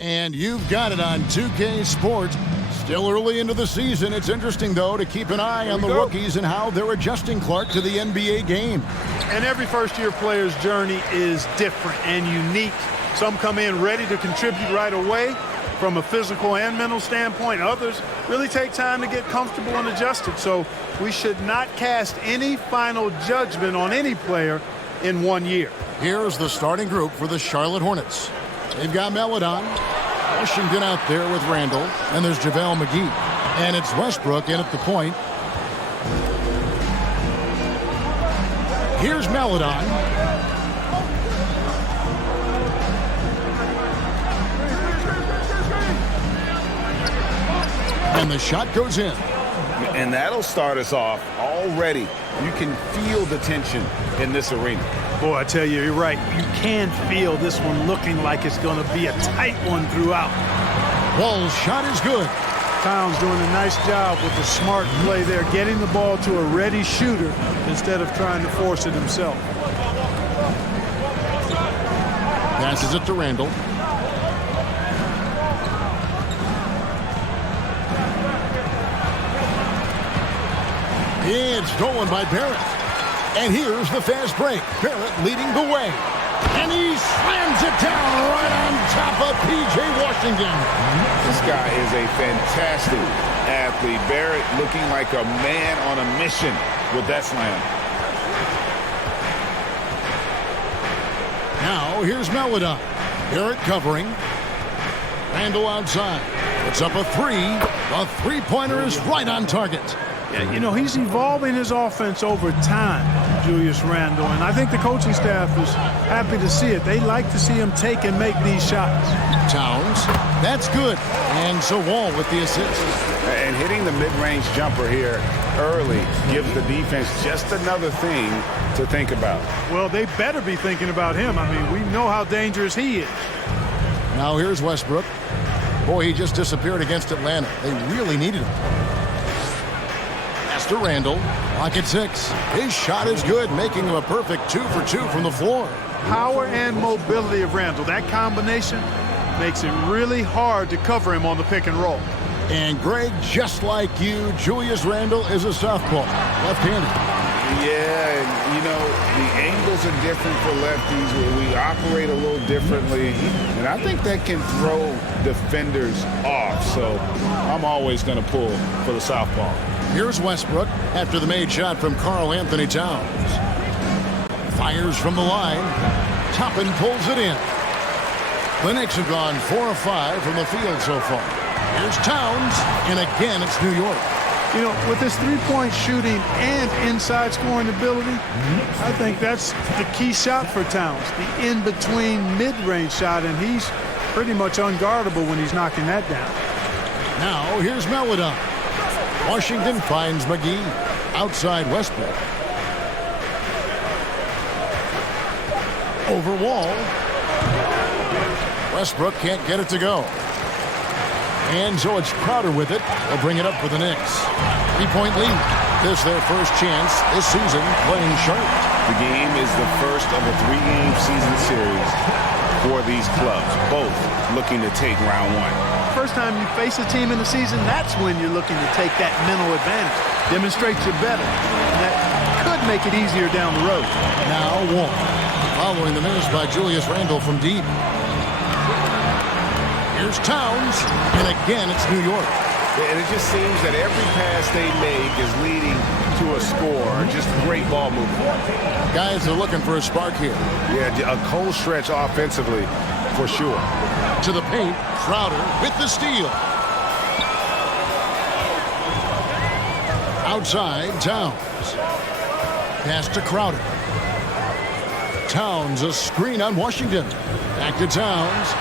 And you've got it on 2K Sports. Still early into the season. It's interesting, though, to keep an eye on the rookies and how they're adjusting, Clark, to the NBA game. And every first-year player's journey is different and unique. Some come in ready to contribute right away from a physical and mental standpoint. Others really take time to get comfortable and adjusted. So we should not cast any final judgment on any player in 1 year. Here's the starting group for the Charlotte Hornets. They've got Melodon, Washington out there with Randall, and there's JaVale McGee. And it's Westbrook in at the point. Here's Melodon. And the shot goes in. And that'll start us off already. You can feel the tension in this arena. Boy, I tell you, you're right. You can feel this one looking like it's going to be a tight one throughout. Wall's shot is good. Towns doing a nice job with the smart play there, getting the ball to a ready shooter instead of trying to force it himself. Passes it to Randall. It's stolen by Barrett. And here's the fast break. Barrett leading the way. And he slams it down right on top of P.J. Washington. This guy is a fantastic athlete. Barrett looking like a man on a mission with that slam. Now here's Melodon. Barrett covering. Randall outside. Puts up a three. The three-pointer is right on target. Yeah, you know, he's evolving his offense over time, Julius Randle, and I think the coaching staff is happy to see it. They like to see him take and make these shots. Towns, that's good. And so Wall with the assist. And hitting the mid-range jumper here early gives the defense just another thing to think about. Well, they better be thinking about him. I mean, we know how dangerous he is. Now here's Westbrook. Boy, he just disappeared against Atlanta. They really needed him. To Randall, lock at 6. His shot is good, making him a perfect 2 for 2 from the floor. Power and mobility of Randall, that combination makes it really hard to cover him on the pick and roll. And Greg, just like you, Julius Randall is a southpaw, left-handed. Yeah, and you know, the angles are different for lefties. We operate a little differently, and I think that can throw defenders off. So I'm always going to pull for the southpaw. Here's Westbrook after the made shot from Karl Anthony Towns. Fires from the line. Toppin pulls it in. The Knicks have gone 4 of 5 from the field so far. Here's Towns, and again it's New York. You know, with his three-point shooting and inside scoring ability, I think that's the key shot for Towns, the in-between mid-range shot, and he's pretty much unguardable when he's knocking that down. Now here's Melodon. Washington finds McGee outside Westbrook. Over Wall. Westbrook can't get it to go. And so it's Crowder with it. They'll bring it up for the Knicks. 3-point lead. This their first chance this season playing Charlotte. The game is the first of a 3-game season series for these clubs, both looking to take round 1. First time you face a team in the season, that's when you're looking to take that mental advantage. Demonstrate you're better. And that could make it easier down the road. Now Wall. Following the miss by Julius Randle from deep. Here's Towns. And again, it's New York. And it just seems that every pass they make is leading to a score. Just great ball movement. Guys are looking for a spark here. Yeah, a cold stretch offensively for sure. To the paint, Crowder with the steal. Outside, Towns. Pass to Crowder. Towns, a screen on Washington. Back to Towns.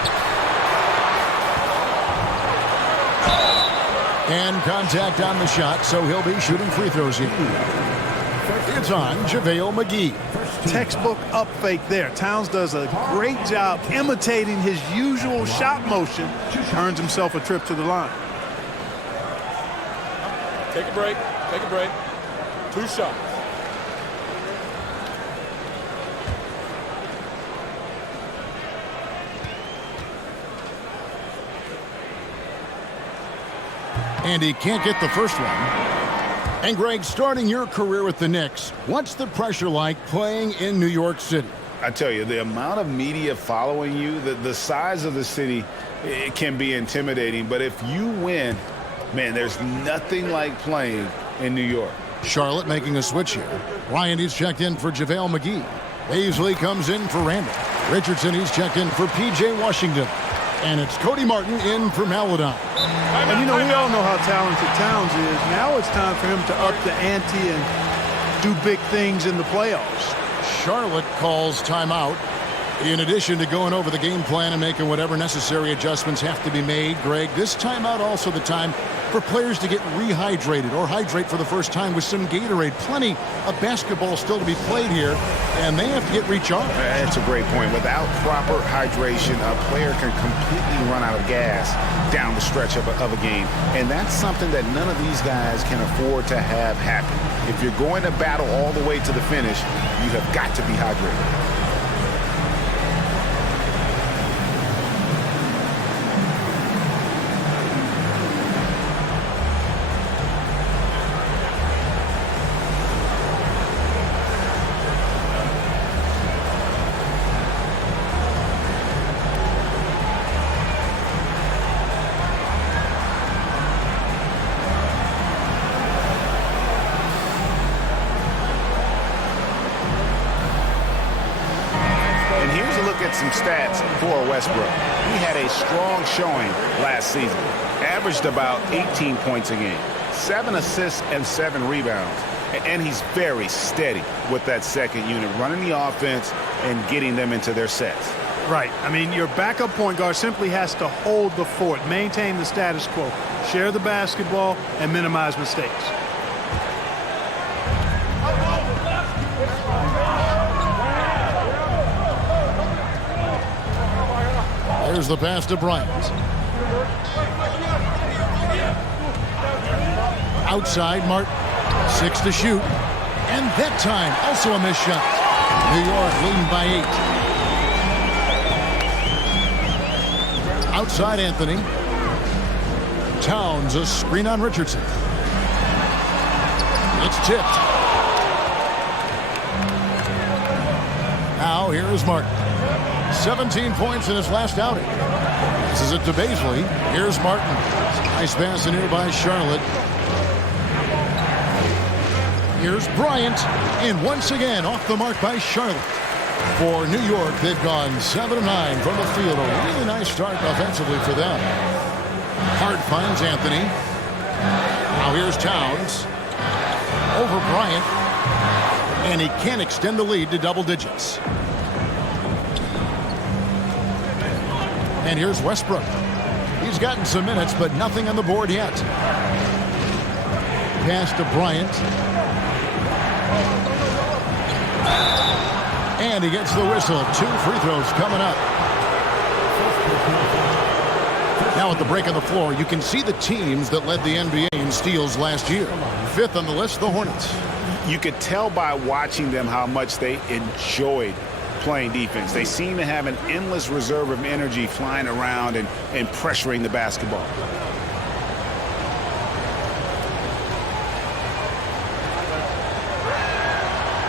And contact on the shot, so he'll be shooting free throws here. It's on JaVale McGee. Textbook up fake there. Towns does a great job imitating his usual shot motion. Earns himself a trip to the line. Take a break. Take a break. 2 shots. And he can't get the first one. And Greg, starting your career with the Knicks, what's the pressure like playing in New York City? I tell you, the amount of media following you, the size of the city, it can be intimidating. But if you win, man, there's nothing like playing in New York. Charlotte making a switch here. Ryan, he's checked in for JaVale McGee. Baisley comes in for Randall. Richardson, he's checked in for P.J. Washington. And it's Cody Martin in for Maladon. And, we all know how talented Towns is. Now it's time for him to up the ante and do big things in the playoffs. Charlotte calls timeout. In addition to going over the game plan and making whatever necessary adjustments have to be made, Greg, this timeout also the time for players to get rehydrated or hydrate for the first time with some Gatorade. Plenty of basketball still to be played here, and they have to get recharged. That's a great point. Without proper hydration, a player can completely run out of gas down the stretch of a game. And that's something that none of these guys can afford to have happen. If you're going to battle all the way to the finish, you have got to be hydrated. Some stats for Westbrook. He had a strong showing last season. Averaged about 18 points a game, 7 assists and 7 rebounds. And he's very steady with that second unit, running the offense and getting them into their sets. Right. I mean, your backup point guard simply has to hold the fort, maintain the status quo, share the basketball, and minimize mistakes. There's the pass to Bryant. Outside, Martin. 6 to shoot. And that time, also a missed shot. New York leading by 8. Outside, Anthony. Towns, a screen on Richardson. It's tipped. Now, here is Martin. 17 points in his last outing. This is it to Baisley. Here's Martin. Nice pass in here by Charlotte. Here's Bryant. And once again, off the mark by Charlotte. For New York, they've gone 7 of 9 from the field. A really nice start offensively for them. Hart finds Anthony. Now here's Towns. Over Bryant. And he can't extend the lead to double digits. And here's Westbrook. He's gotten some minutes, but nothing on the board yet. Pass to Bryant. And he gets the whistle. 2 free throws coming up. Now at the break on the floor, you can see the teams that led the NBA in steals last year. 5th on the list, the Hornets. You could tell by watching them how much they enjoyed playing defense. They seem to have an endless reserve of energy flying around and pressuring the basketball.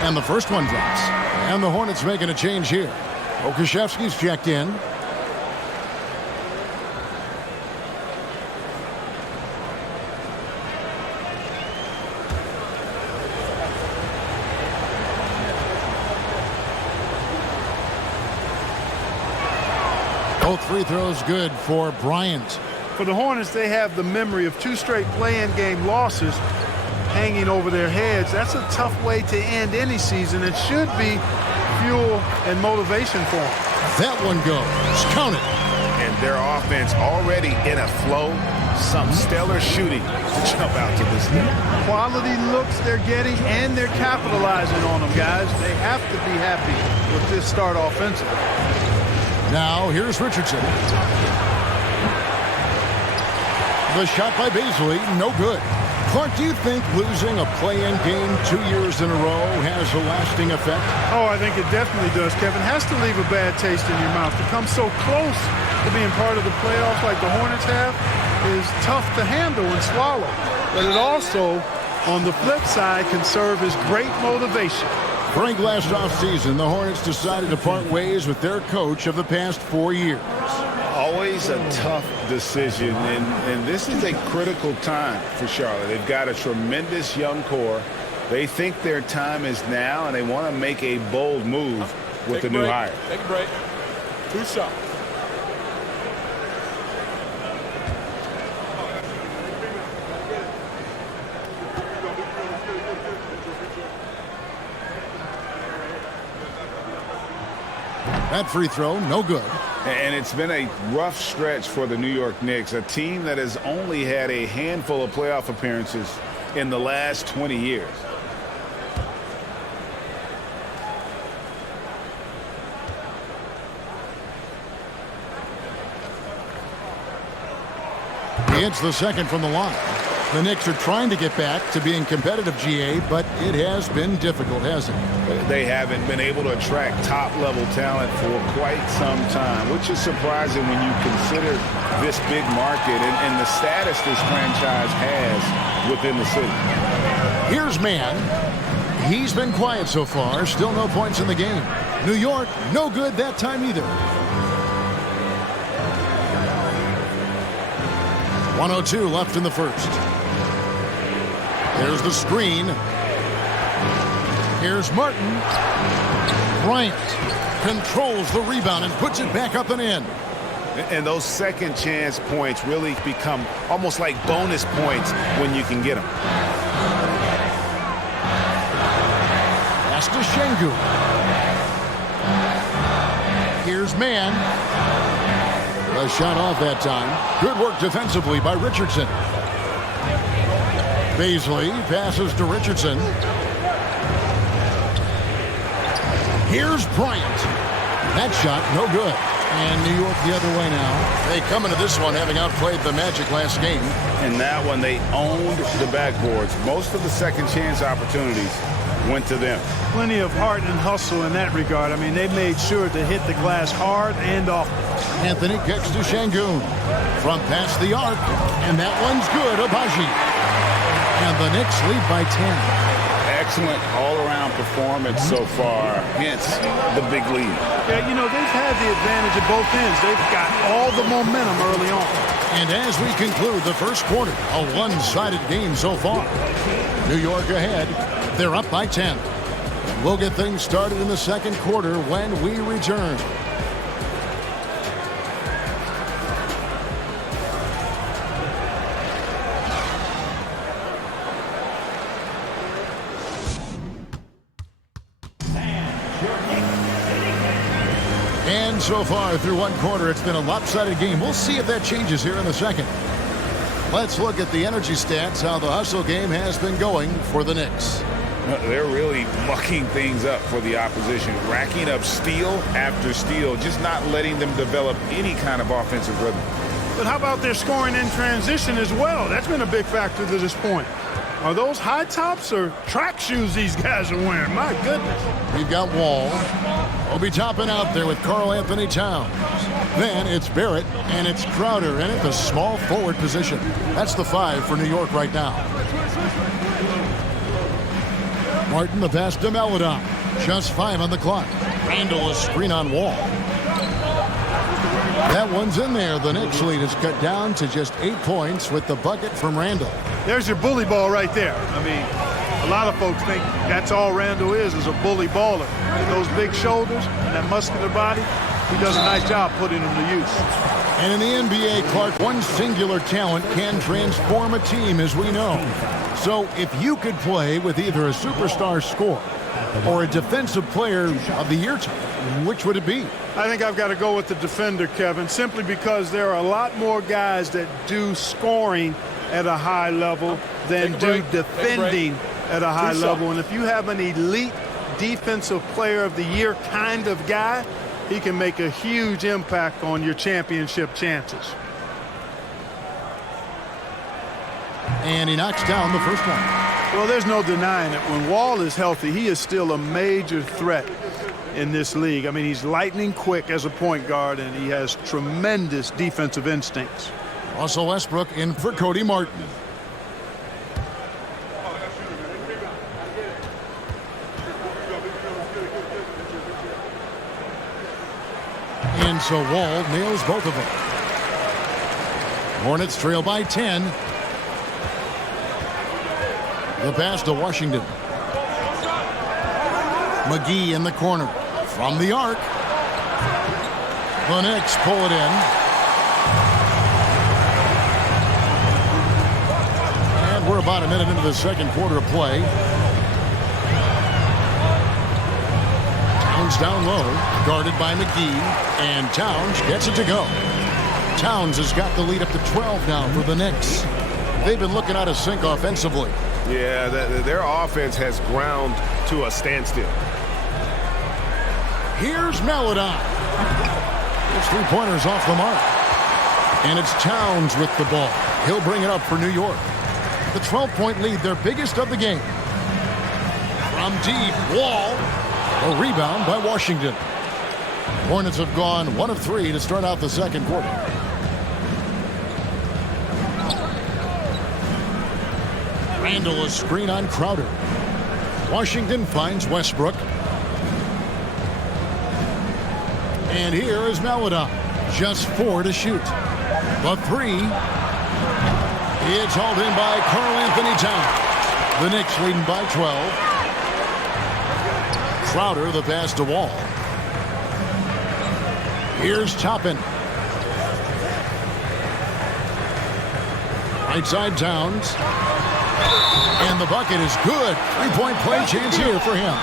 And the first one drops. And the Hornets making a change here. Okashevsky's checked in. Both free throws good for Bryant. For the Hornets, they have the memory of 2 straight play-in game losses hanging over their heads. That's a tough way to end any season. It should be fuel and motivation for them. That one goes. Count it. And their offense already in a flow. Some stellar shooting to jump out to this game. Quality looks they're getting, and they're capitalizing on them, guys. They have to be happy with this start offensively. Now, here's Richardson. The shot by Baisley, no good. Clark, do you think losing a play-in game 2 years in a row has a lasting effect? Oh, I think it definitely does, Kevin. Has to leave a bad taste in your mouth. To come so close to being part of the playoffs like the Hornets have, is tough to handle and swallow. But it also, on the flip side, can serve as great motivation. Frank, last offseason, the Hornets decided to part ways with their coach of the past 4 years. Always a tough decision, and this is a critical time for Charlotte. They've got a tremendous young core. They think their time is now, and they want to make a bold move with the new hire. Take a break. 2 shots. That free throw, no good. And it's been a rough stretch for the New York Knicks, a team that has only had a handful of playoff appearances in the last 20 years. He hits the second from the line. The Knicks are trying to get back to being competitive, GA, but it has been difficult, hasn't it? They haven't been able to attract top-level talent for quite some time, which is surprising when you consider this big market and the status this franchise has within the city. Here's Mann. He's been quiet so far. Still no points in the game. New York, no good that time either. 1:02 left in the first. There's the screen. Here's Martin. Bryant controls the rebound and puts it back up and in. And those second chance points really become almost like bonus points when you can get them. Pass to Şengün. Here's Mann. A shot off that time. Good work defensively by Richardson. Beasley passes to Richardson. Here's Bryant. That shot, no good. And New York the other way now. They come into this one having outplayed the Magic last game. In that one, they owned the backboards. Most of the second chance opportunities went to them. Plenty of heart and hustle in that regard. I mean, they made sure to hit the glass hard and often. Anthony kicks to Şengün. From past the arc. And that one's good. Agbaji. And the Knicks lead by 10. Excellent all-around performance so far, hence the big lead. Yeah, you know, they've had the advantage at both ends. They've got all the momentum early on. And as we conclude the first quarter, a one-sided game so far. New York ahead. They're up by 10. We'll get things started in the second quarter when we return. And so far through one quarter, it's been a lopsided game. We'll see if that changes here in the second. Let's look at the energy stats, how the hustle game has been going for the Knicks. They're really mucking things up for the opposition, racking up steal after steal, just not letting them develop any kind of offensive rhythm. But how about their scoring in transition as well? That's been a big factor to this point. Are those high tops or track shoes these guys are wearing? My goodness. We've got Wall. Obi Toppin out there with Karl-Anthony Towns. Then it's Barrett and it's Crowder in at the small forward position. That's the 5 for New York right now. Martin the pass to Maledon. Just 5 on the clock. Randall a screen on Wall. That one's in there. The Knicks lead is cut down to just 8 points with the bucket from Randall. There's your bully ball right there. I mean, a lot of folks think that's all Randall is a bully baller. And those big shoulders and that muscular body, he does a nice job putting them to use. And in the NBA, Clark, one singular talent can transform a team, as we know. So if you could play with either a superstar scorer or a defensive player of the year type, which would it be? I think I've got to go with the defender, Kevin, simply because there are a lot more guys that do scoring at a high level than do defending at a high level. And if you have an elite defensive player of the year kind of guy, he can make a huge impact on your championship chances. And he knocks down the first one. Well, there's no denying it. When Wall is healthy, he is still a major threat in this league. I mean, he's lightning quick as a point guard, and he has tremendous defensive instincts. Russell Westbrook in for Cody Martin. And so Wall nails both of them. Hornets trail by 10. The pass to Washington. McGee in the corner. From the arc. The Knicks pull it in. And we're about a minute into the second quarter of play. Towns down low, guarded by McGee, and Towns gets it to go. Towns has got the lead up to 12 now for the Knicks. They've been looking out of sync offensively. Yeah, their offense has ground to a standstill. Here's Maledon. His three-pointers off the mark. And it's Towns with the ball. He'll bring it up for New York. The 12-point lead, their biggest of the game. From deep, Wall. A rebound by Washington. Hornets have gone 1 of 3 to start out the second quarter. Randall a screen on Crowder. Washington finds Westbrook. And here is Maledon. Just 4 to shoot. The 3. It's hauled in by Karl-Anthony Towns. The Knicks leading by 12. Crowder the pass to Wall. Here's Toppin. Right side Towns. And the bucket is good. 3-point play chance here for him.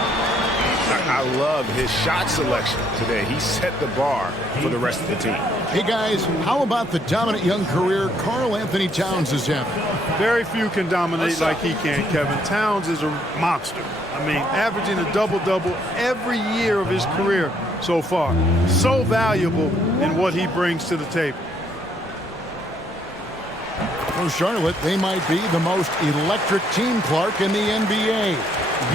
I love his shot selection today. He set the bar for the rest of the team. Hey, guys, how about the dominant young career Karl-Anthony Towns is having? Very few can dominate like he can, Kevin. Towns is a monster. I mean, averaging a double-double every year of his career so far. So valuable in what he brings to the table. For Charlotte, they might be the most electric team, Clark, in the NBA.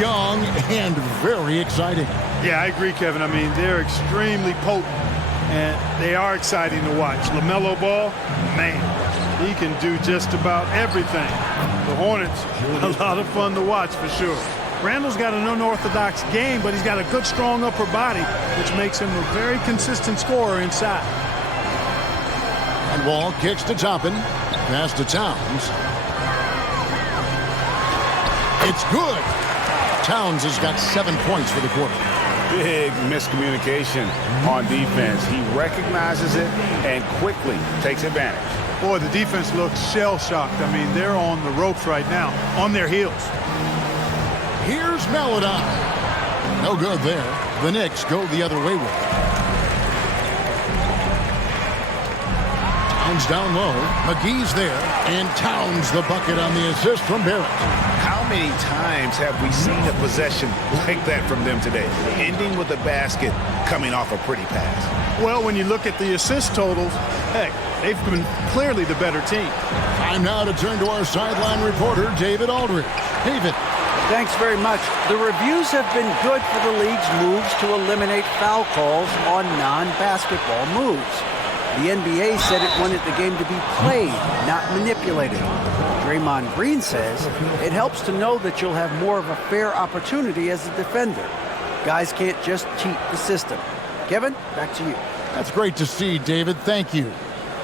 Young and very exciting. Yeah, I agree, Kevin. I mean, they're extremely potent, and they are exciting to watch. LaMelo Ball, man, he can do just about everything. The Hornets, a lot of fun to watch for sure. Randall's got an unorthodox game, but he's got a good, strong upper body, which makes him a very consistent scorer inside. And Wall kicks to Toppin. Pass to Towns. It's good. Towns has got 7 points for the quarter. Big miscommunication on defense. He recognizes it and quickly takes advantage. Boy, the defense looks shell-shocked. I mean, they're on the ropes right now, on their heels. Here's Maledon. No good there. The Knicks go the other way with it. Towns down low. McGee's there. And Towns the bucket on the assist from Barrett. How many times have we seen a possession like that from them today? Ending with a basket, coming off a pretty pass. Well, when you look at the assist totals, heck, they've been clearly the better team. Time now to turn to our sideline reporter, David Aldridge. David. Thanks very much. The reviews have been good for the league's moves to eliminate foul calls on non-basketball moves. The NBA said it wanted the game to be played, not manipulated. Draymond Green says it helps to know that you'll have more of a fair opportunity as a defender. Guys can't just cheat the system. Kevin, back to you. That's great to see, David. Thank you.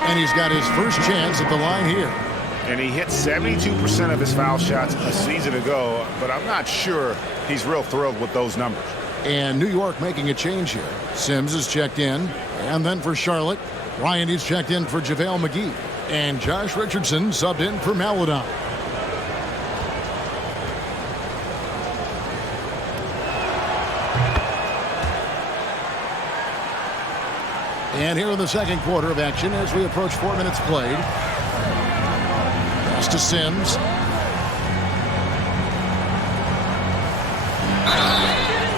And he's got his first chance at the line here. And he hit 72% of his foul shots a season ago, but I'm not sure he's real thrilled with those numbers. And New York making a change here. Sims is checked in. And then for Charlotte, Ryan is checked in for JaVale McGee. And Josh Richardson subbed in for Maledon. And here in the second quarter of action as we approach 4 minutes played. Pass to Sims.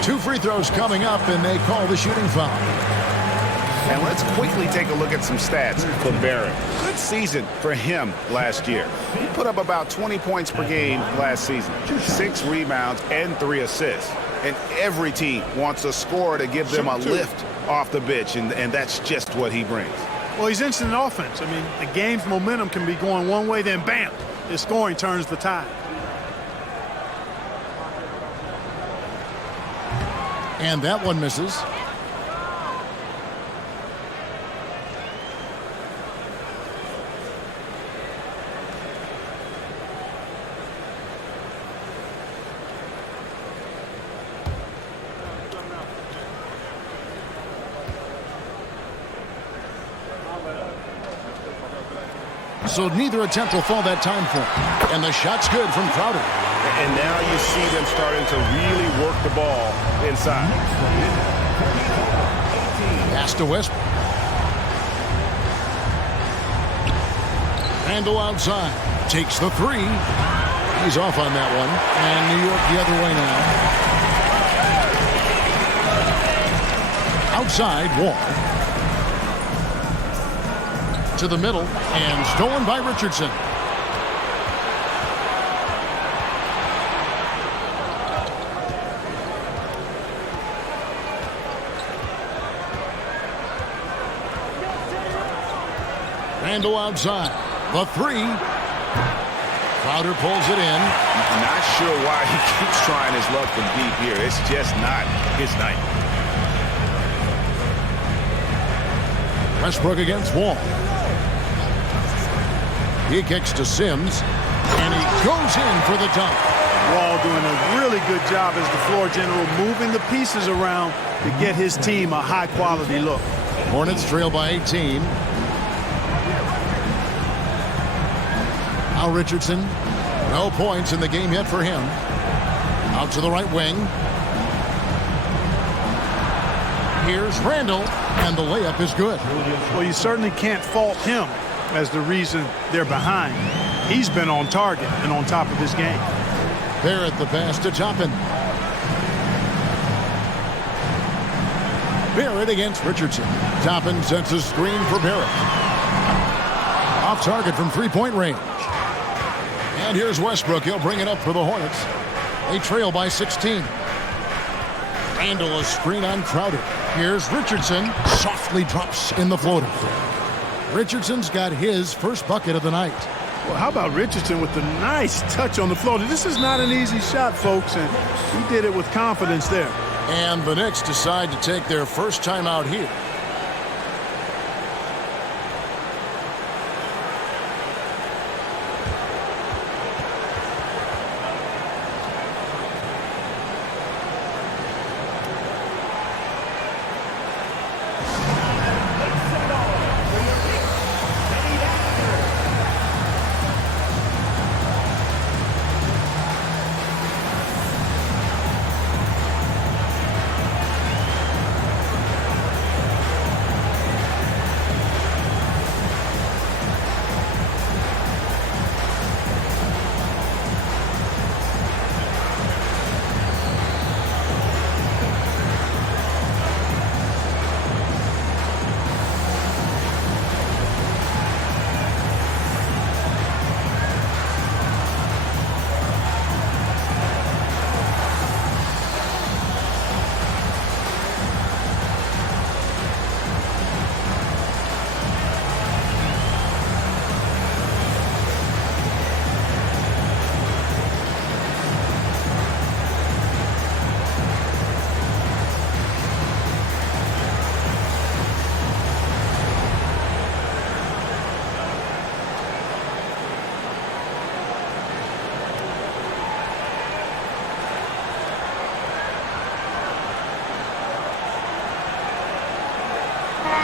Two free throws coming up, and they call the shooting foul. And let's quickly take a look at some stats for Barrett. Good season for him last year. He put up about 20 points per game last season, 6 rebounds and 3 assists. And every team wants a scorer to give them a lift off the bench, and that's just what he brings. Well, he's instant offense. I mean, the game's momentum can be going one way, then bam, his scoring turns the tide. And that one misses. So neither attempt will fall that time for him. And the shot's good from Crowder. And now you see them starting to really work the ball inside. Pass to Westbrook. Randle outside. Takes the three. He's off on that one. And New York the other way now. Outside, Wall. To the middle, and stolen by Richardson. Randle outside. The three. Crowder pulls it in. Not sure why he keeps trying his luck from deep here. It's just not his night. Westbrook against Wall. He kicks to Sims, and he goes in for the dunk. Wall doing a really good job as the floor general, moving the pieces around to get his team a high-quality look. Hornets trail by 18. Now Richardson. No points in the game yet for him. Out to the right wing. Here's Randle, and the layup is good. Well, you certainly can't fault him as the reason they're behind. He's been on target and on top of his game. Barrett the pass to Toppin. Barrett against Richardson. Toppin sets a screen for Barrett. Off target from three-point range. And here's Westbrook. He'll bring it up for the Hornets. They trail by 16. Randle a screen on Crowder. Here's Richardson. Softly drops in the floater. Richardson's got his first bucket of the night. Well, how about Richardson with the nice touch on the floater? This is not an easy shot, folks, and he did it with confidence there. And the Knicks decide to take their first time out here.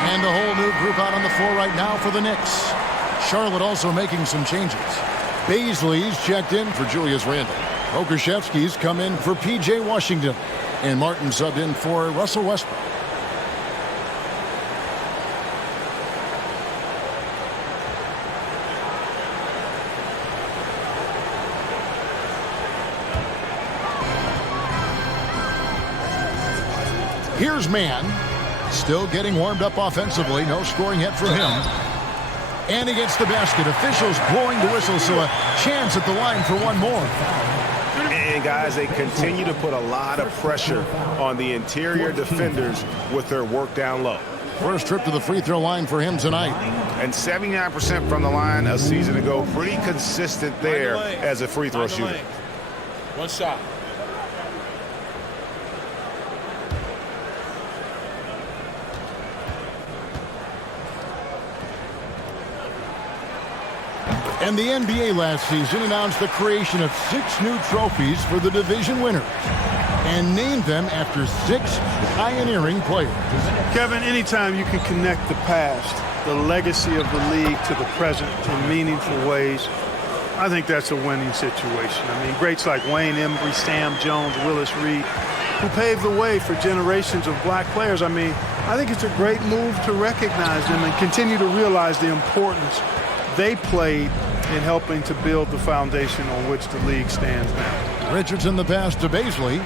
And a whole new group out on the floor right now for the Knicks. Charlotte also making some changes. Baisley's checked in for Julius Randle. Okashevsky's come in for P.J. Washington. And Martin subbed in for Russell Westbrook. Here's Mann. Still getting warmed up offensively. No scoring yet for him. And he gets the basket. Officials blowing the whistle, so a chance at the line for one more. And, guys, they continue to put a lot of pressure on the interior defenders with their work down low. First trip to the free throw line for him tonight. And 79% from the line a season ago. Pretty consistent there as a free throw shooter. One shot. And the NBA last season announced the creation of 6 new trophies for the division winners and named them after 6 pioneering players. Kevin, anytime you can connect the past, the legacy of the league to the present in meaningful ways, I think that's a winning situation. I mean, greats like Wayne Embry, Sam Jones, Willis Reed, who paved the way for generations of black players. I mean, I think it's a great move to recognize them and continue to realize the importance they played in helping to build the foundation on which the league stands now. Richardson the pass to Baisley.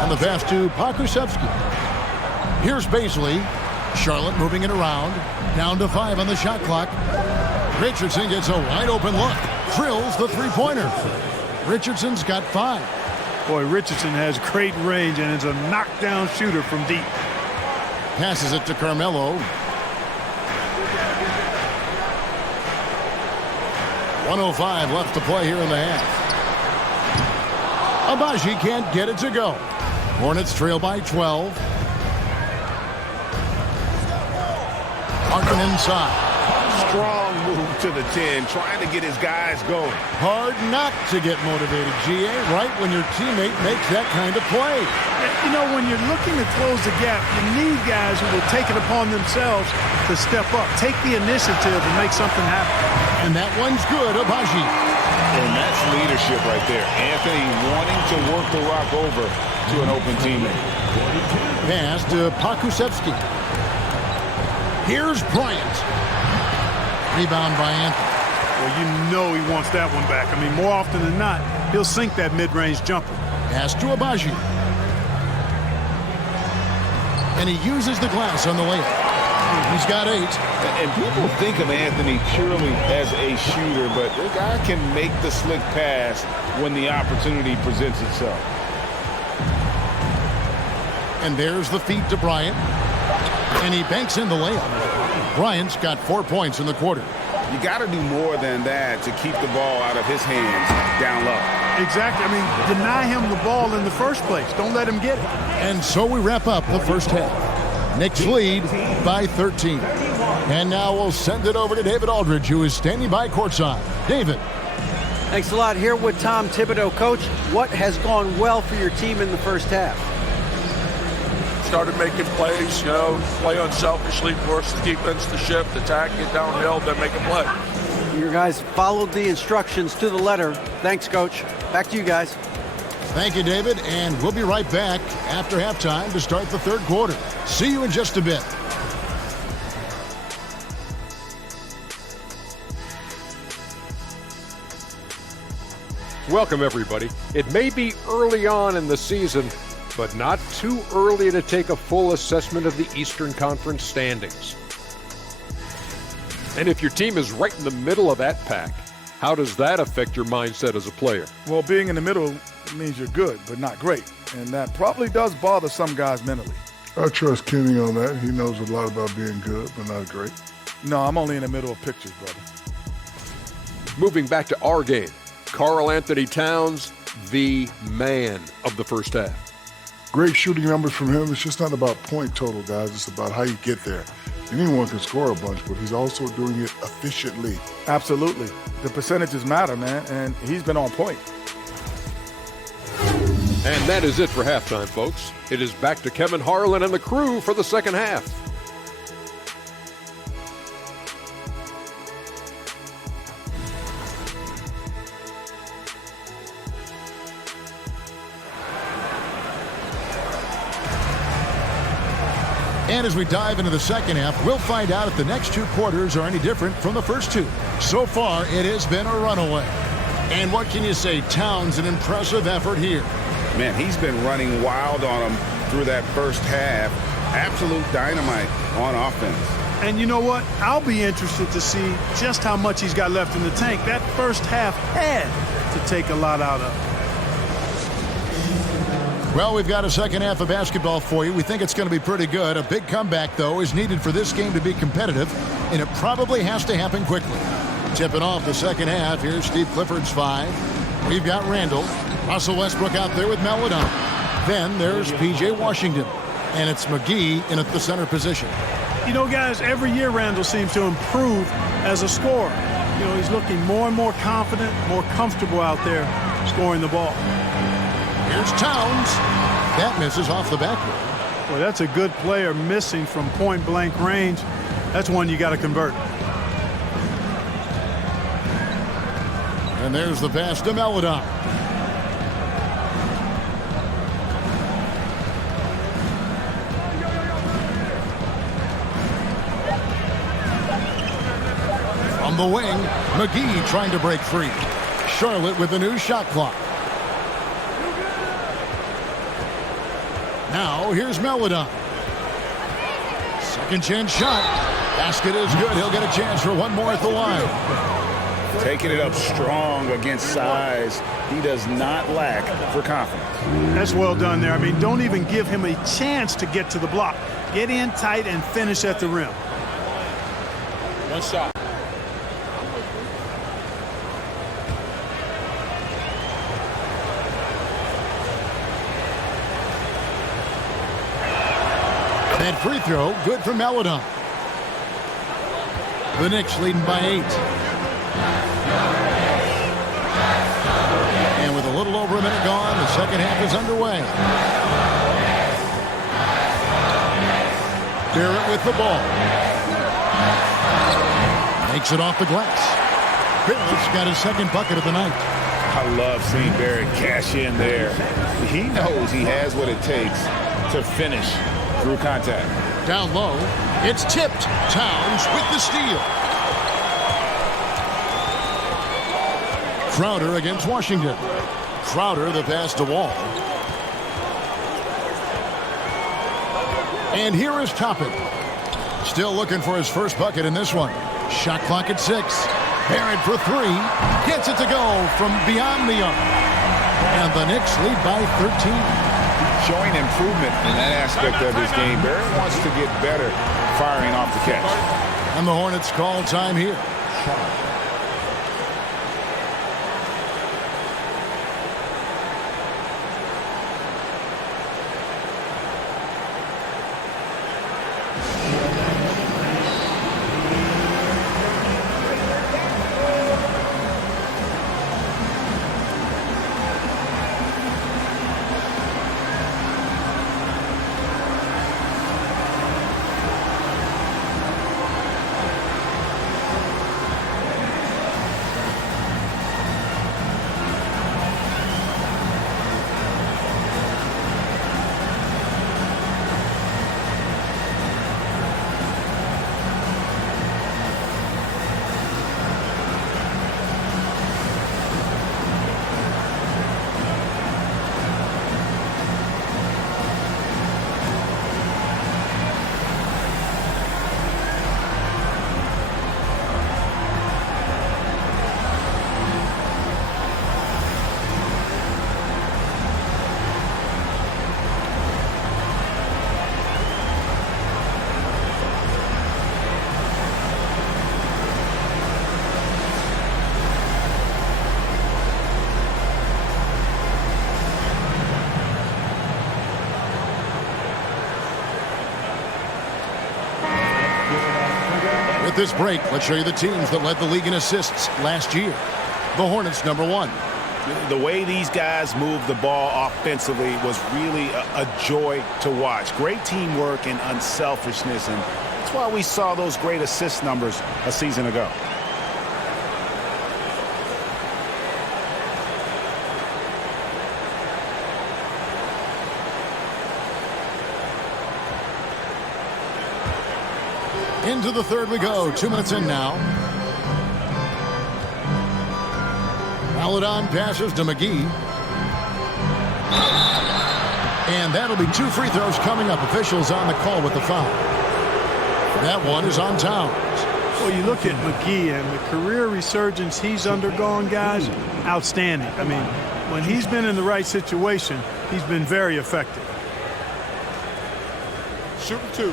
And the pass to Pokusevski. Here's Baisley. Charlotte moving it around. Down to 5 on the shot clock. Richardson gets a wide open look. Drills the three-pointer. Richardson's got 5. Boy, Richardson has great range and is a knockdown shooter from deep. Passes it to Carmelo. 1:05 left to play here in the half. Agbaji can't get it to go. Hornets trail by 12. Harkin inside. Strong move to the 10, trying to get his guys going. Hard not to get motivated, GA, right when your teammate makes that kind of play. You know, when you're looking to close the gap, you need guys who will take it upon themselves to step up, take the initiative and make something happen. And that one's good, Agbaji. And that's leadership right there. Anthony wanting to work the rock over to an open teammate. Pass to Pokusevski. Here's Bryant. Rebound by Anthony. Well, you know he wants that one back. I mean, more often than not, he'll sink that mid-range jumper. Pass to Agbaji. And he uses the glass on the layup. He's got 8. And people think of Anthony purely as a shooter, but the guy can make the slick pass when the opportunity presents itself. And there's the feed to Bryant. And he banks in the layup. Bryant's got 4 points in the quarter. You got to do more than that to keep the ball out of his hands down low. Exactly. I mean, deny him the ball in the first place. Don't let him get it. And so we wrap up the first half. Knicks lead by 13. And now we'll send it over to David Aldridge, who is standing by courtside. David. Thanks a lot. Here with Tom Thibodeau. Coach, what has gone well for your team in the first half? Started making plays, you know, play unselfishly, force the defense to shift, attack, get downhill, then make a play. Your guys followed the instructions to the letter. Thanks, Coach. Back to you guys. Thank you, David, and we'll be right back after halftime to start the third quarter. See you in just a bit. Welcome, everybody. It may be early on in the season, but not too early to take a full assessment of the Eastern Conference standings. And if your team is right in the middle of that pack, how does that affect your mindset as a player? Well, being in the middle means you're good, but not great. And that probably does bother some guys mentally. I trust Kenny on that. He knows a lot about being good, but not great. No, I'm only in the middle of pictures, brother. Moving back to our game, Karl Anthony Towns, the man of the first half. Great shooting numbers from him. It's just not about point total, guys. It's about how you get there. Anyone can score a bunch, but he's also doing it efficiently. Absolutely. The percentages matter, man, and he's been on point. And that is it for halftime, folks. It is back to Kevin Harlan and the crew for the second half. And as we dive into the second half, we'll find out if the next 2 quarters are any different from the first 2. So far, it has been a runaway. And what can you say? Towns, an impressive effort here. Man, he's been running wild on them through that first half. Absolute dynamite on offense. And you know what? I'll be interested to see just how much he's got left in the tank. That first half had to take a lot out of him. Well, we've got a second half of basketball for you. We think it's going to be pretty good. A big comeback, though, is needed for this game to be competitive, and it probably has to happen quickly. Tipping off the second half, here's Steve Clifford's 5. We've got Randall. Russell Westbrook out there with Melodon. Then there's P.J. Washington, and it's McGee in at the center position. You know, guys, every year Randall seems to improve as a scorer. You know, he's looking more and more confident, more comfortable out there scoring the ball. Here's Towns. That misses off the backboard. Well, that's a good player missing from point-blank range. That's one you got to convert. And there's the pass to Melodon. From the wing, McGee trying to break free. Charlotte with the new shot clock. Now here's Melodon. Second chance shot. Basket is good. He'll get a chance for one more at the line. Taking it up strong against size. He does not lack for confidence. That's well done there. I mean, don't even give him a chance to get to the block. Get in tight and finish at the rim. One shot. That free throw, good for Melodon. The Knicks leading by 8. And with a little over a minute gone, the second half is underway. Barrett with the ball. Makes it off the glass. Barrett's got his second bucket of the night. I love seeing Barrett cash in there. He knows he has what it takes to finish through contact. Down low, it's tipped. Towns with the steal. Crowder against Washington. Crowder the pass to Wall. And here is Toppin. Still looking for his first bucket in this one. Shot clock at 6. Barrett for 3. Gets it to go from beyond the arc. And the Knicks lead by 13. Showing improvement in that aspect of his game. Barrett wants to get better firing off the catch. And the Hornets call time here. This break, let's show you the teams that led the league in assists last year. The Hornets, number 1. The way these guys moved the ball offensively was really a joy to watch. Great teamwork and unselfishness, and that's why we saw those great assist numbers a season ago. Into the third we go. 2 minutes in now. Melodon passes to McGee. And that'll be 2 free throws coming up. Officials on the call with the foul. That one is on Towns. Well, you look at McGee and the career resurgence he's undergone, guys, outstanding. I mean, when he's been in the right situation, he's been very effective. Shooting 2.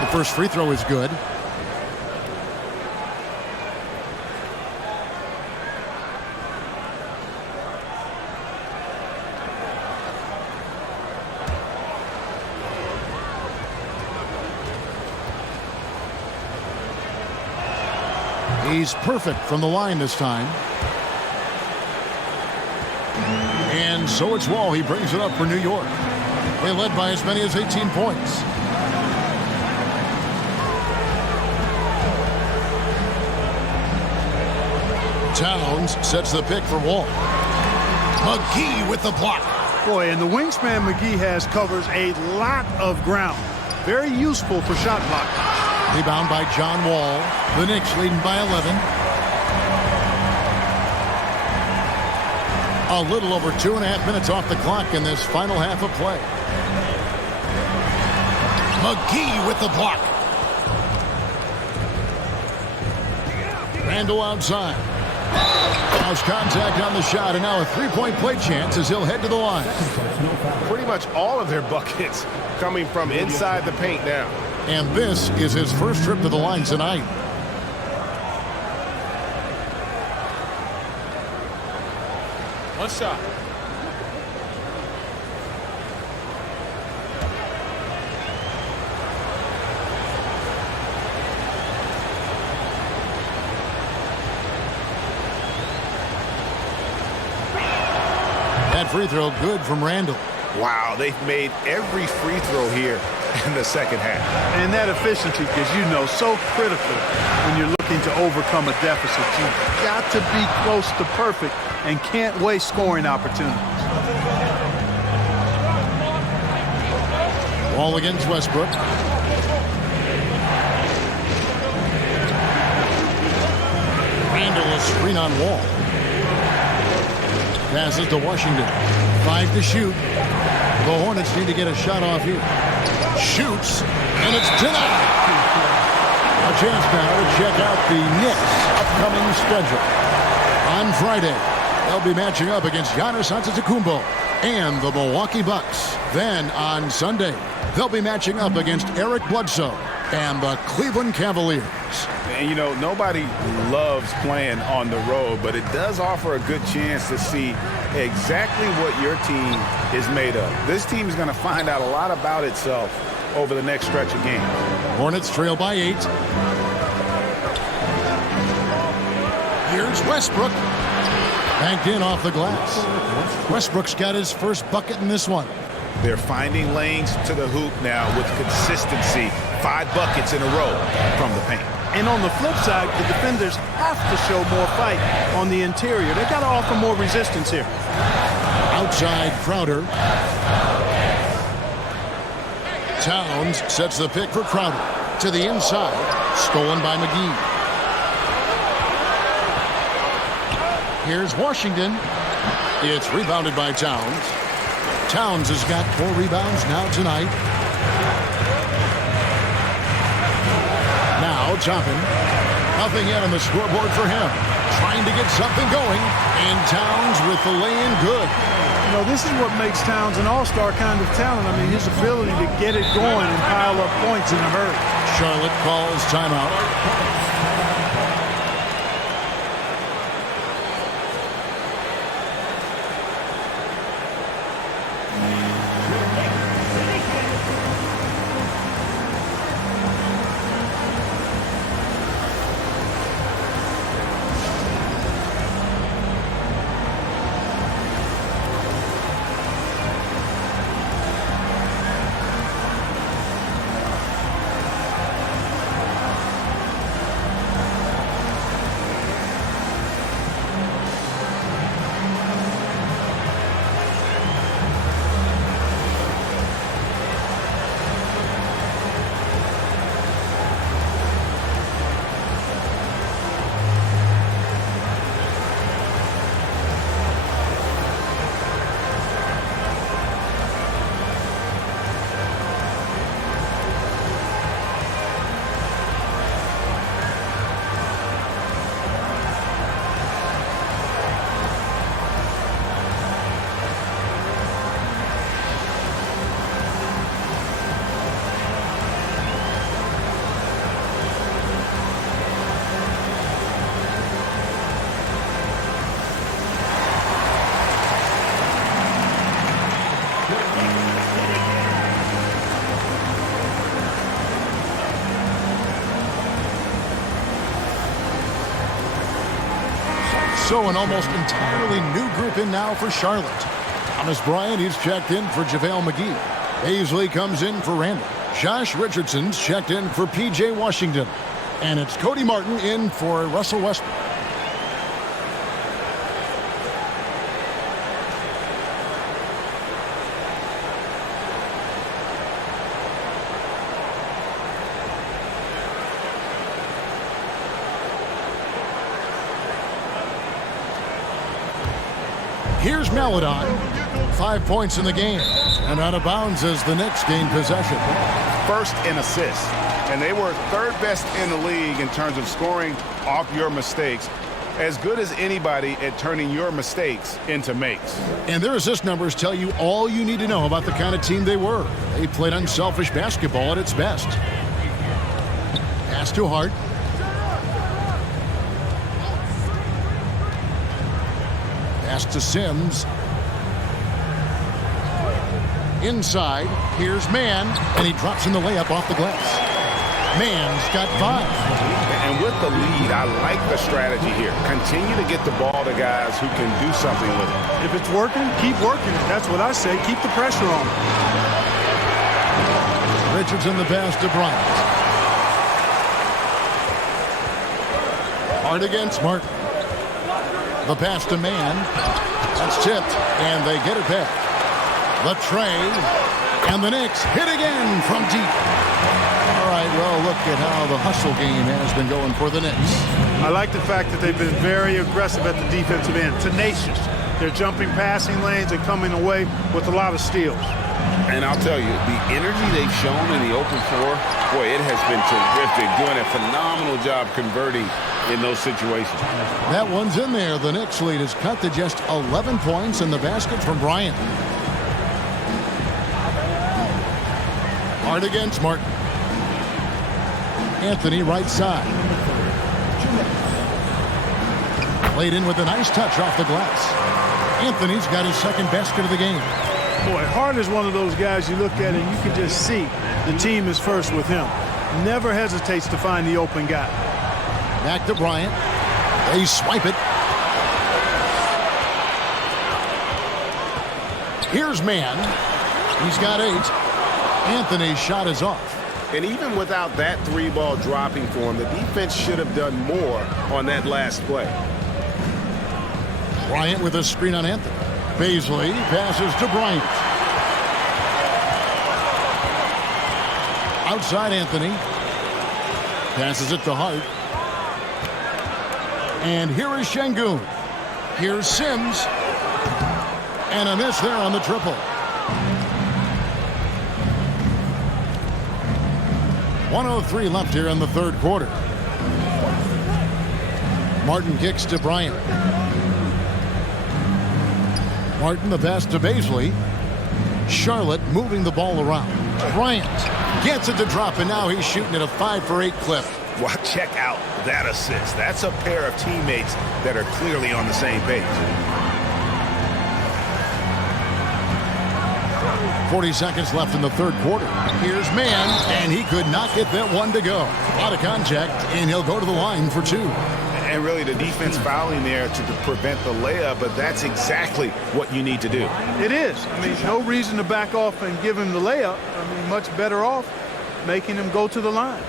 The first free throw is good. He's perfect from the line this time. And so it's Wall. He brings it up for New York. They led by as many as 18 points. Towns sets the pick for Wall. McGee with the block. Boy, and the wingspan McGee has covers a lot of ground. Very useful for shot blocking. Rebound by John Wall. The Knicks leading by 11. A little over 2.5 minutes off the clock in this final half of play. McGee with the block. Randall outside. House contact on the shot, and now a three-point play chance as he'll head to the line. Pretty much all of their buckets coming from inside the paint now. And this is his first trip to the line tonight. One shot. That free throw good from Randall. Wow, they've made every free throw here in the second half. And that efficiency, as you know, so critical when you're looking to overcome a deficit. You've got to be close to perfect and can't waste scoring opportunities. Wall against Westbrook. Randall a screen on Wall. Passes to Washington. 5 to shoot. The Hornets need to get a shot off here. Shoots, and it's denied. A chance now to check out the Knicks' upcoming schedule. On Friday, they'll be matching up against Giannis Antetokounmpo and the Milwaukee Bucks. Then on Sunday, they'll be matching up against Eric Bledsoe and the Cleveland Cavaliers. And, you know, nobody loves playing on the road, but it does offer a good chance to see exactly what your team is made of. This team is going to find out a lot about itself over the next stretch of games. Hornets trail by 8. Here's Westbrook. Banked in off the glass. Westbrook's got his first bucket in this one. They're finding lanes to the hoop now with consistency. 5 buckets in a row from the paint. And on the flip side, the defenders have to show more fight on the interior. They've got to offer more resistance here. Outside Crowder. Towns sets the pick for Crowder. To the inside. Stolen by McGee. Here's Washington. It's rebounded by Towns. Towns has got 4 rebounds now tonight. Now Toppin. Nothing yet on the scoreboard for him. Trying to get something going. And Towns with the lay-in good. You know, this is what makes Towns an all-star kind of talent. I mean, his ability to get it going and pile up points in a hurry. Charlotte calls timeout. So an almost entirely new group in now for Charlotte. Thomas Bryant, he's checked in for JaVale McGee. Paisley comes in for Randall. Josh Richardson's checked in for P.J. Washington. And it's Cody Martin in for Russell Westbrook. Here's Maledon. 5 points in the game. And out of bounds as the Knicks gain possession. First in assists. And they were third best in the league in terms of scoring off your mistakes. As good as anybody at turning your mistakes into makes. And their assist numbers tell you all you need to know about the kind of team they were. They played unselfish basketball at its best. Pass to Hart. Pass to Sims. Inside, here's Mann, and he drops in the layup off the glass. Mann's got 5. And with the lead, I like the strategy here. Continue to get the ball to guys who can do something with it. If it's working, keep working it. That's what I say. Keep the pressure on. Richardson the pass to Bryant. Hart against Martin. The pass to Mann. That's tipped, and they get it back. The tray, and the Knicks hit again from deep. All right, well, look at how the hustle game has been going for the Knicks. I like the fact that they've been very aggressive at the defensive end, tenacious. They're jumping passing lanes and coming away with a lot of steals. And I'll tell you, the energy they've shown in the open floor, boy, it has been terrific, doing a phenomenal job converting in those situations. That one's in there. The Knicks lead is cut to just 11 points in the basket from Bryant. Hart against Martin. Anthony right side. Played in with a nice touch off the glass. Anthony's got his second basket of the game. Boy, Hart is one of those guys you look at and you can just see the team is first with him. Never hesitates to find the open guy. Back to Bryant. They swipe it. Here's Mann. He's got 8. Anthony's shot is off. And even without that 3-ball dropping for him, the defense should have done more on that last play. Bryant with a screen on Anthony. Paisley passes to Bryant. Outside Anthony. Passes it to Hart. And here is Şengün. Here's Sims. And a miss there on the triple. 1:03 left here in the third quarter. Martin kicks to Bryant. Martin the pass to Paisley. Charlotte moving the ball around. Bryant gets it to drop, and now he's shooting at a 5 for 8 clip. Well, check out that assist. That's a pair of teammates that are clearly on the same page. 40 seconds left in the third quarter. Here's Mann, and he could not get that one to go. A lot of contact, and he'll go to the line for 2. And really the defense fouling there to prevent the layup, but that's exactly what you need to do. It is. I mean, no reason to back off and give him the layup. I mean, much better off making him go to the line.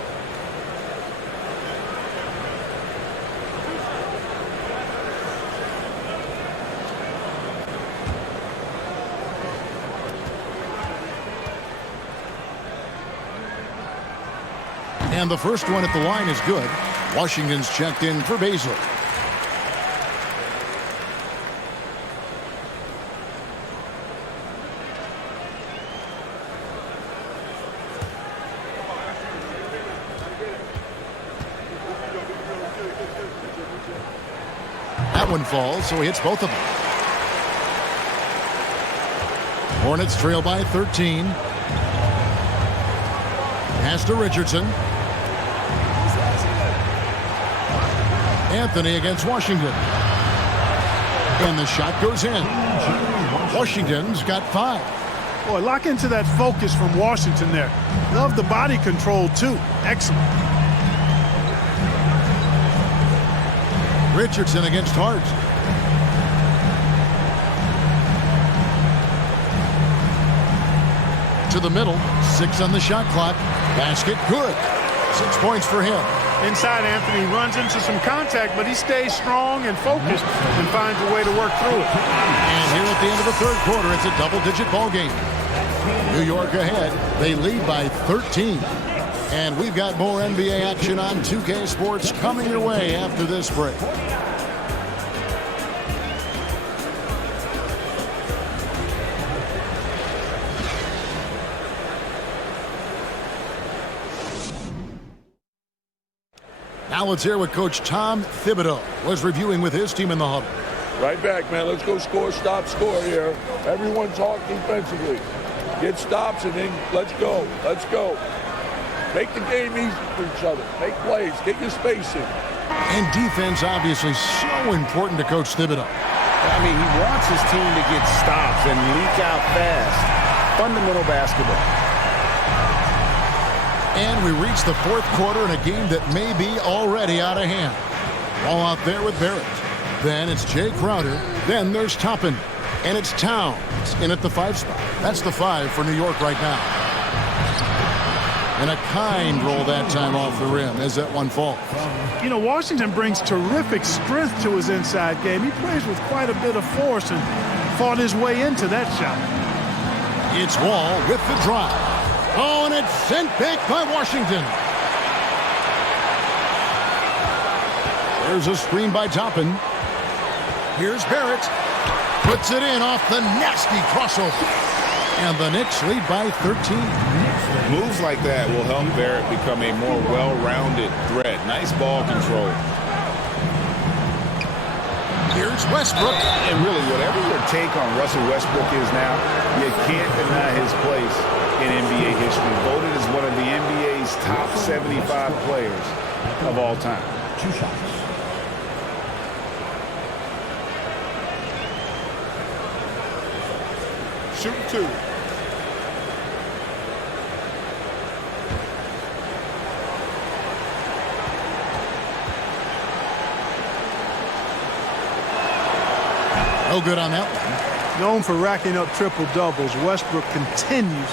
And the first one at the line is good. Washington's checked in for Paisley. That one falls, so he hits both of them. Hornets trail by 13. Pass to Richardson. Anthony against Washington. And the shot goes in. Washington's got 5. Boy, lock into that focus from Washington there. Love the body control, too. Excellent. Richardson against Hart. To the middle. 6 on the shot clock. Basket good. 6 points for him. Inside, Anthony runs into some contact, but he stays strong and focused and finds a way to work through it. And here at the end of the third quarter, it's a double-digit ball game. New York ahead. They lead by 13. And we've got more NBA action on 2K Sports coming your way after this break. Now let's hear what Coach Tom Thibodeau was reviewing with his team in the huddle. Right back, man. Let's go score, stop, score here. Everyone talk defensively. Get stops and then let's go. Let's go. Make the game easy for each other. Make plays. Get your spacing. And defense obviously so important to Coach Thibodeau. I mean, he wants his team to get stops and leak out fast. Fundamental basketball. And we reach the fourth quarter in a game that may be already out of hand. Ball out there with Barrett. Then it's Jay Crowder. Then there's Toppin. And it's Towns in at the 5 spot. That's the 5 for New York right now. And a kind roll that time off the rim as that one falls. You know, Washington brings terrific strength to his inside game. He plays with quite a bit of force and fought his way into that shot. It's Wall with the drive. Oh, and it's sent back by Washington. There's a screen by Toppin. Here's Barrett. Puts it in off the nasty crossover. And the Knicks lead by 13. Moves like that will help Barrett become a more well-rounded threat. Nice ball control. Here's Westbrook. And really, whatever your take on Russell Westbrook is now, you can't deny his place in NBA history. Voted as one of the NBA's top 75 players of all time. 2 shots. Shoot 2. No good on that one. Known for racking up triple-doubles, Westbrook continues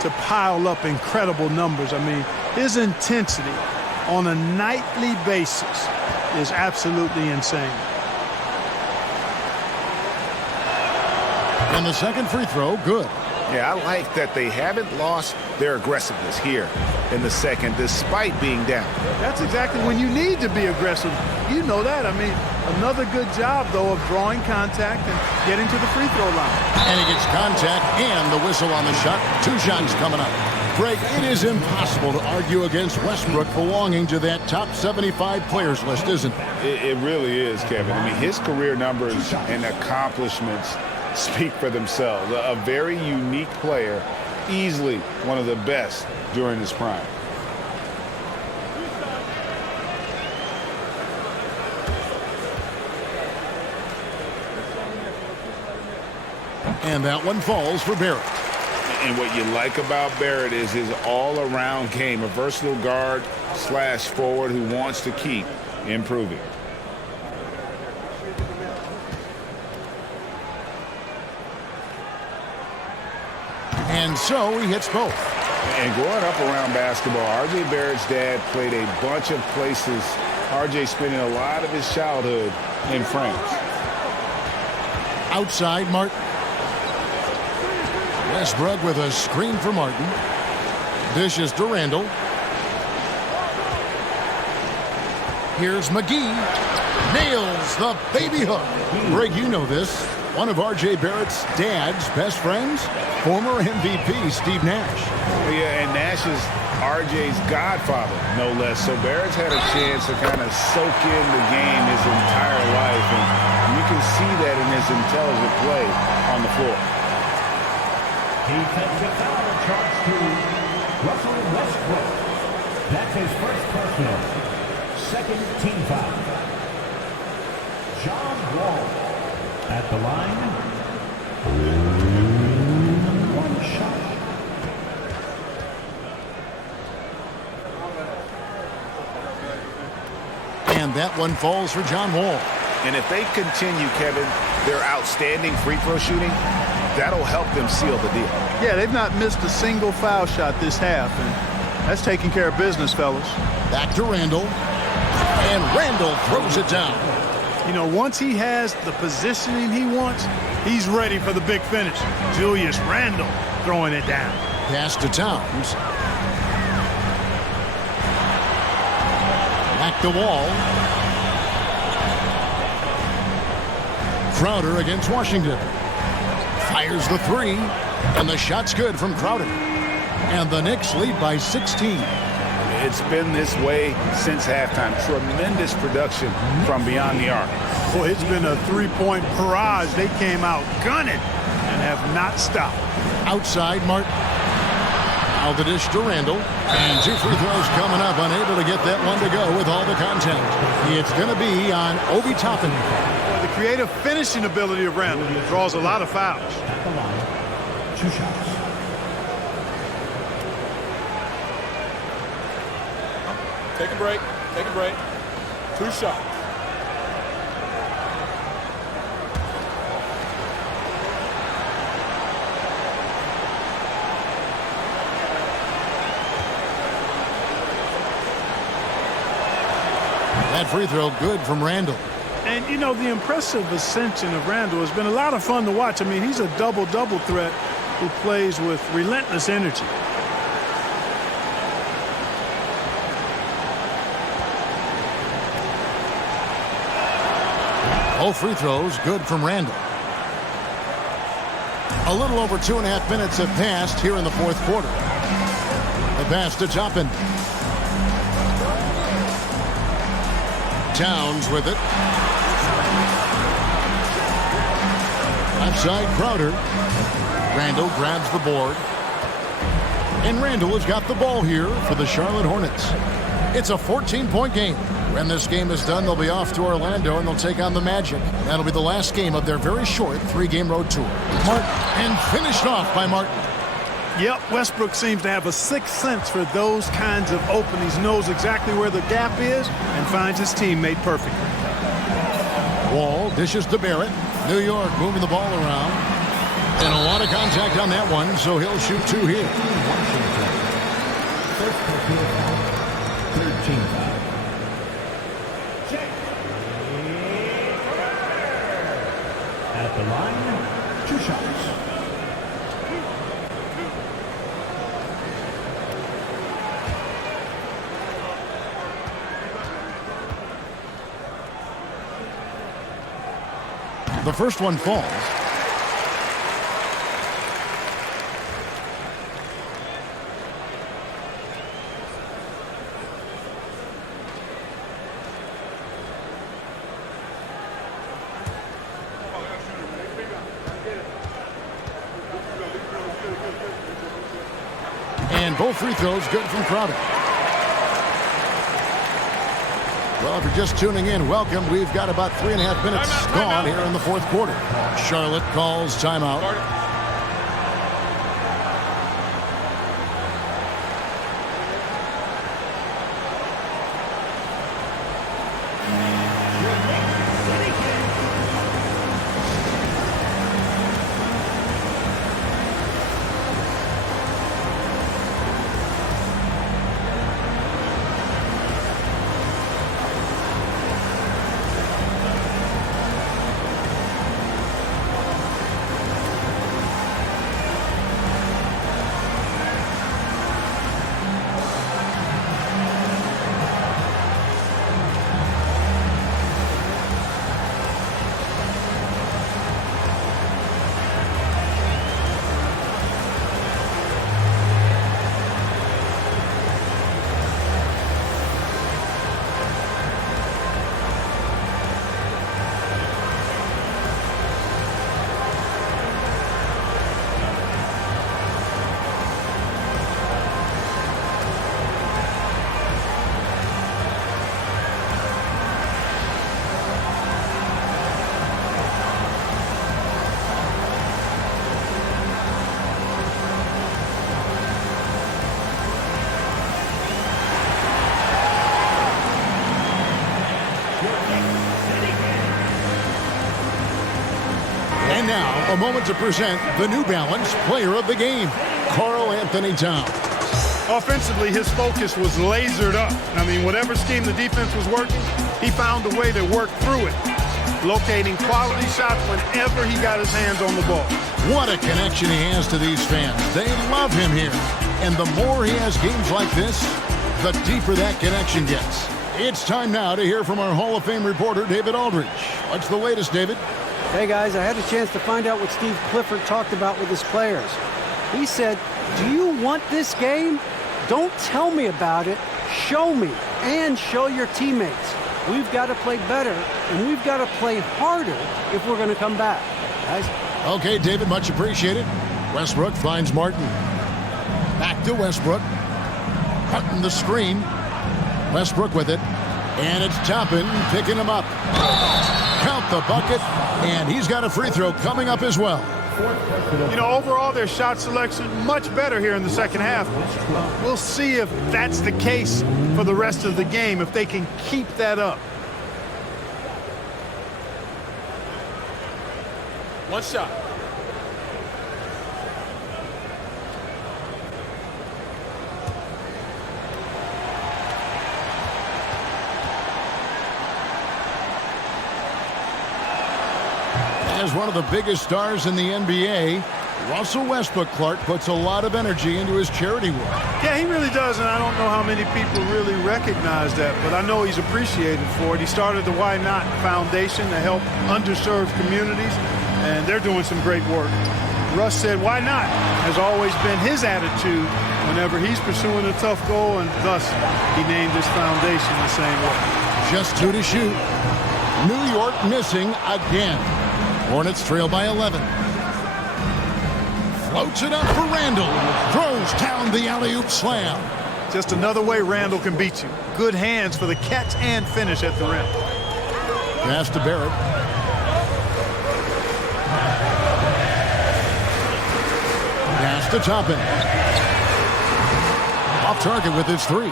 to pile up incredible numbers. I mean, his intensity on a nightly basis is absolutely insane. And the second free throw, good. Yeah, I like that they haven't lost their aggressiveness here in the second, despite being down. That's exactly when you need to be aggressive. You know that. I mean, another good job, though, of drawing contact and getting to the free throw line. And he gets contact and the whistle on the shot. 2 shots coming up. Greg, it is impossible to argue against Westbrook belonging to that top 75 players list, isn't it? It really is, Kevin. I mean, his career numbers and accomplishments speak for themselves. A very unique player, easily one of the best during his prime. And that one falls for Barrett. And what you like about Barrett is his all-around game, a versatile guard / forward who wants to keep improving. And so he hits both. And growing up around basketball, R.J. Barrett's dad played a bunch of places. R.J. spending a lot of his childhood in France. Outside, Martin. Westbrook with a screen for Martin. Dishes to Randall. Here's McGee. Nails the baby hook. Greg, you know this. One of R.J. Barrett's dad's best friends, former MVP Steve Nash. Yeah, and Nash is R.J.'s godfather, no less. So Barrett's had a chance to kind of soak in the game his entire life, and you can see that in his intelligent play on the floor. Defensive foul charged to Russell Westbrook. That's his first personal. Second team foul. John Wall at the line. 1 shot. And that one falls for John Wall. And if they continue, Kevin, their outstanding free throw shooting, that'll help them seal the deal. Yeah, they've not missed a single foul shot this half, and that's taking care of business, fellas. Back to Randall. And Randall throws it down. You know, once he has the positioning he wants, he's ready for the big finish. Julius Randle throwing it down. Pass to Towns. Back to Wall. Crowder against Washington. Fires the three. And the shot's good from Crowder. And the Knicks lead by 16. It's been this way since halftime. Tremendous production from beyond the arc. Boy, it's been a three-point barrage. They came out gunning and have not stopped. Outside, Martin. Now the dish to Randall. And 2 free throws coming up. Unable to get that one to go with all the contact. It's going to be on Obi Toppin. Well, the creative finishing ability of Randall draws a lot of fouls. At the line, 2 shots. Take a break. Take a break. 2 shots. That free throw good from Randall. And, you know, the impressive ascension of Randall has been a lot of fun to watch. I mean, he's a double-double threat who plays with relentless energy. All free throws good from Randall. A little over 2.5 minutes have passed here in the fourth quarter. The pass to Toppin. Towns with it. Outside Crowder. Randall grabs the board. And Randall has got the ball here for the Charlotte Hornets. It's a 14-point game. When this game is done, they'll be off to Orlando and they'll take on the Magic. That'll be the last game of their very short 3-game road tour. Martin, and finished off by Martin. Yep, Westbrook seems to have a sixth sense for those kinds of openings, knows exactly where the gap is, and finds his teammate perfectly. Wall dishes to Barrett. New York moving the ball around. And a lot of contact on that one, so he'll shoot 2 here. First personal foul, 13 foul. At the line, 2 shots. The first one falls. And both free throws good from Crowder. Well, if you're just tuning in, welcome. We've got about 3.5 minutes gone here in the fourth quarter. Charlotte calls timeout. And now, a moment to present the New Balance Player of the Game, Karl Anthony Towns. Offensively, his focus was lasered up. I mean, whatever scheme the defense was working, he found a way to work through it, locating quality shots whenever he got his hands on the ball. What a connection he has to these fans. They love him here. And the more he has games like this, the deeper that connection gets. It's time now to hear from our Hall of Fame reporter, David Aldridge. What's the latest, David? Hey, guys, I had a chance to find out what Steve Clifford talked about with his players. He said, do you want this game? Don't tell me about it. Show me and show your teammates. We've got to play better, and we've got to play harder if we're going to come back. Guys? Okay, David, much appreciated. Westbrook finds Martin. Back to Westbrook. Cutting the screen. Westbrook with it. And it's Toppin picking him up. Count the bucket, and he's got a free throw coming up as well. You know, overall, their shot selection much better here in the second half. We'll see if that's the case for the rest of the game, if they can keep that up. One shot. As one of the biggest stars in the NBA, Russell Westbrook, Clark, puts a lot of energy into his charity work. Yeah, he really does, and I don't know how many people really recognize that, but I know he's appreciated for it. He started the Why Not Foundation to help underserved communities, and they're doing some great work. Russ said, why not? Has always been his attitude whenever he's pursuing a tough goal, and thus he named his foundation the same way. Just 2 to shoot. New York missing again. Hornets trail by 11. Floats it up for Randall. Throws down the alley-oop slam. Just another way Randall can beat you. Good hands for the catch and finish at the rim. Pass to Barrett. Pass to Toppin. Off target with his 3.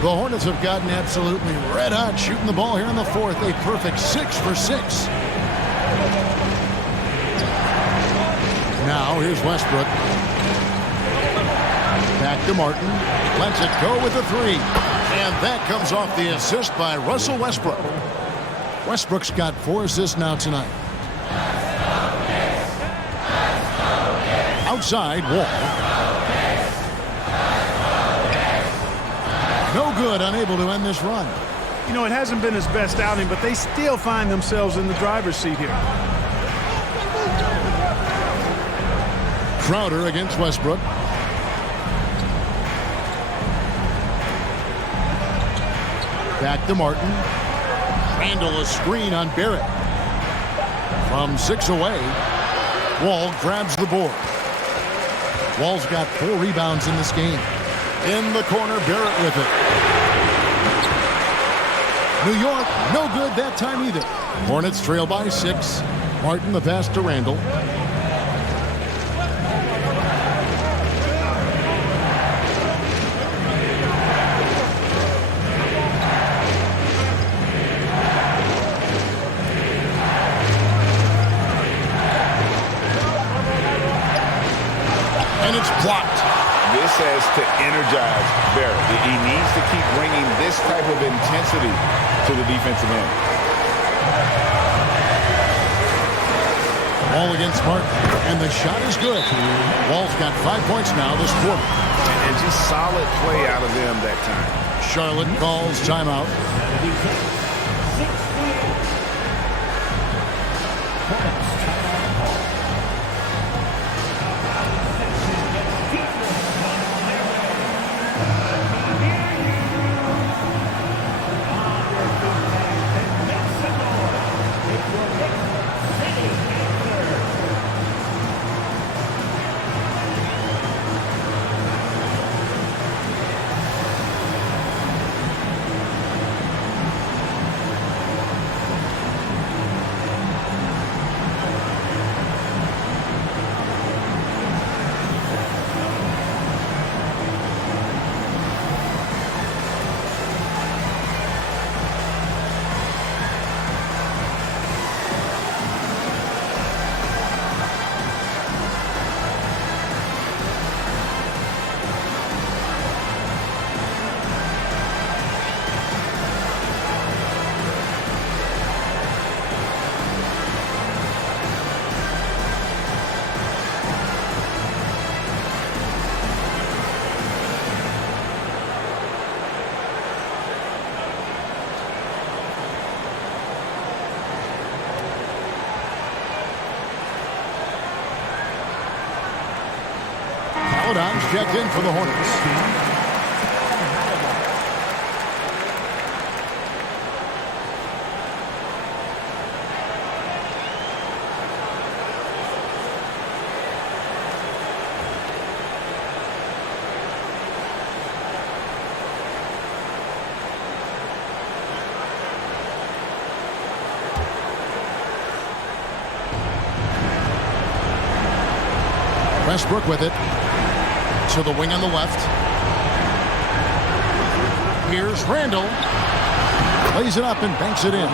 The Hornets have gotten absolutely red hot shooting the ball here in the fourth. A perfect 6 for 6. Now here's Westbrook. Back to Martin. Lets it go with the 3. And that comes off the assist by Russell Westbrook. Westbrook's got 4 assists now tonight. Outside, Wall. No good, unable to end this run. You know, it hasn't been his best outing, but they still find themselves in the driver's seat here. Crowder against Westbrook. Back to Martin. Randall a screen on Barrett. From 6 away, Wall grabs the board. Wall's got 4 rebounds in this game. In the corner, Barrett with it. New York, no good that time either. Hornets trail by 6. Martin the pass to Randall. And it's blocked. This has to energize Barrett. He needs to keep bringing this type of intensity to the defensive end. Wall against Martin, and the shot is good. Wall's got 5 points now this quarter. And just solid play out of them that time. Charlotte calls timeout. Maledon's checked in for the Hornets. Westbrook with it to the wing on the left. Here's Randall. Lays it up and banks it in.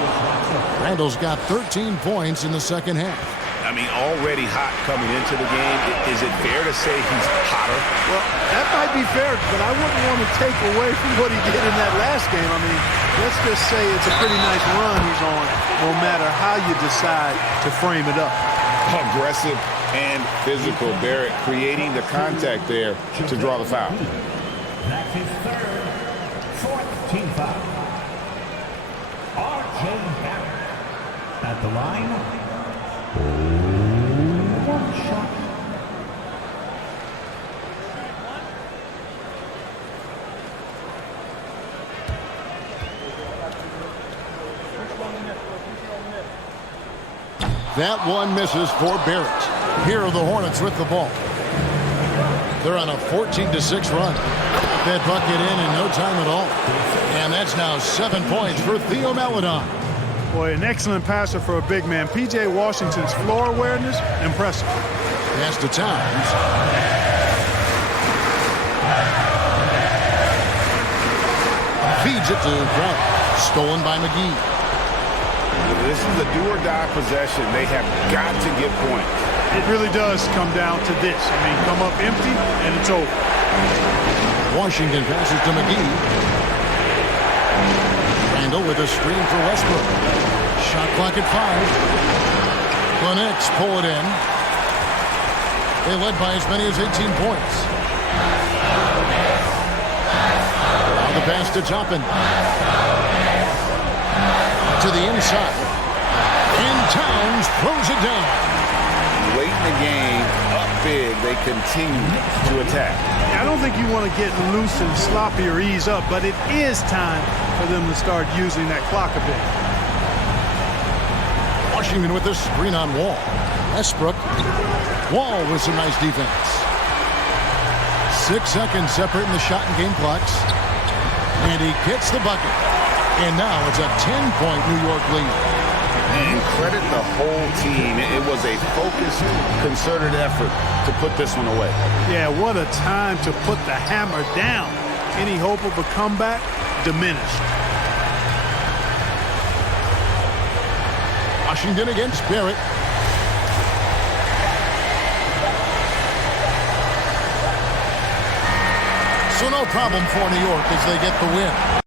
Randall's got 13 points in the second half. I mean, already hot coming into the game. Is it fair to say he's hotter? Well, that might be fair, but I wouldn't want to take away from what he did in that last game. I mean, let's just say it's a pretty nice run he's on, no matter how you decide to frame it up. Aggressive and physical. Barrett creating the contact there to draw the foul. That's his third, fourth team foul. R.J. Barrett at the line. One shot. That one misses for Barrett. Here are the Hornets with the ball. They're on a 14-6 run. That bucket in no time at all. And that's now 7 points for Theo Maledon. Boy, an excellent passer for a big man. P.J. Washington's floor awareness, impressive. Pass to Towns. Feeds it to Crowder. Stolen by McGee. This is a do-or-die possession. They have got to get points. It really does come down to this. I mean, come up empty, and it's over. Washington passes to McGee. Randall with a screen for Westbrook. Shot clock at 5. The Knicks pull it in. They led by as many as 18 points. Now the pass to Toppin. To the inside. And Towns throws it down. Late in the game, up big, they continue to attack. I don't think you want to get loose and sloppy or ease up, but it is time for them to start using that clock a bit. Washington with the screen on Wall. Westbrook. Wall with some nice defense. 6 seconds separating the shot and game clocks. And he gets the bucket. And now it's a 10-point New York lead. And credit the whole team. It was a focused, concerted effort to put this one away. Yeah, what a time to put the hammer down. Any hope of a comeback diminished. Washington against Barrett. So no problem for New York as they get the win.